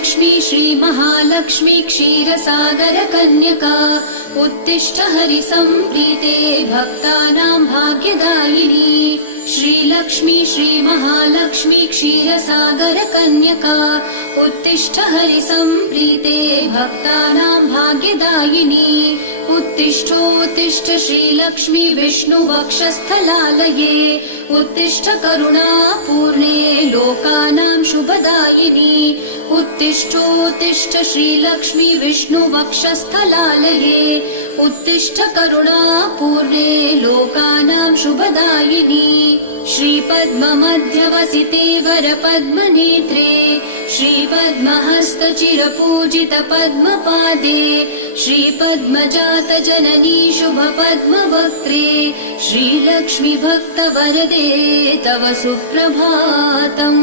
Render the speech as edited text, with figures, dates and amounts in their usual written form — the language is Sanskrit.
श्रीलक्ष्मी श्रीमहालक्ष्मी क्षीरसागरकन्यका उत्तिष्ठ हरिसम्प्रीते भक्तानां भाग्यदायिनी। श्रीलक्ष्मी श्रीमहालक्ष्मी क्षीरसागरकन्यका उत्तिष्ठ हरिसम्प्रीते भक्तानां भाग्यदायिनी। उत्तिष्ठोत्तिष्ठ श्रीलक्ष्मी विष्णुवक्षस्थलालये उत्तिष्ठ करुणापूर्णे लोकानां शुभदायिनी। उत्तिष्ठोत्तिष्ठ श्रीलक्ष्मी विष्णुवक्षस्थलालये उत्तिष्ठ करुणापूर्णे लोकानां शुभदायिनी। श्रीपद्ममध्यवसिते वरपद्मनेत्रे श्रीपद्महस्तचिरपूजित पद्मपादे श्रीपद्मजातजननी शुभपद्मवक्त्रे श्रीलक्ष्मी भक्तवरदे तव सुप्रभातम्।